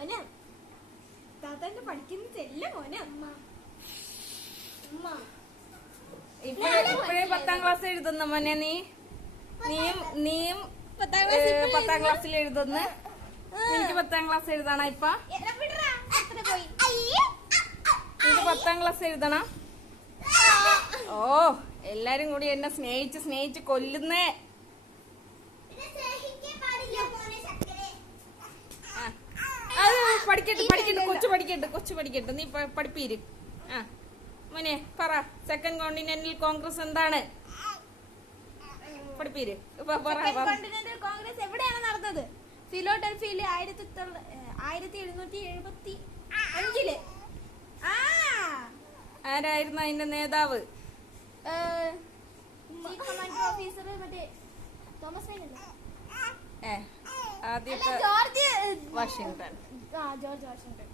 മോനെ, താത്താന്റെ പഠിക്കുന്ന ചെല്ല മോനെ. ഇപ്പഴേ 10ാം ക്ലാസ് എഴുതുന്ന മോനെ. നീയും 10ാം ക്ലാസ്സിൽ എഴുതുന്ന. എനിക്ക് 10ാം ക്ലാസ് എഴുതണം. ഇപ്പൊ എനിക്ക് 10ാം ക്ലാസ് എഴുതണം. ഓ, എല്ലാരും കൂടി എന്നെ സ്നേഹിച്ച് കൊല്ലുന്നേ. അത് പഠിക്കട്ടെ, കൊച്ചു പഠിക്കട്ടെ. നീ പഠിപ്പീര്. മോനെ പറ, സെക്കൻഡ് കോണ്ടിനെന്റൽ കോൺഗ്രസ് എന്താണ്? പഠിപ്പീര്. കോണ്ടിനെന്റൽ കോൺഗ്രസ് എവിടെയാണ് നടന്നത്? ഫിലോഡൽഫിയയിലെ 1775. ആരായിരുന്നു അതിന്റെ നേതാവ്? ആദ്യത്തെ വാഷിംഗ്ടൺ. George Washington.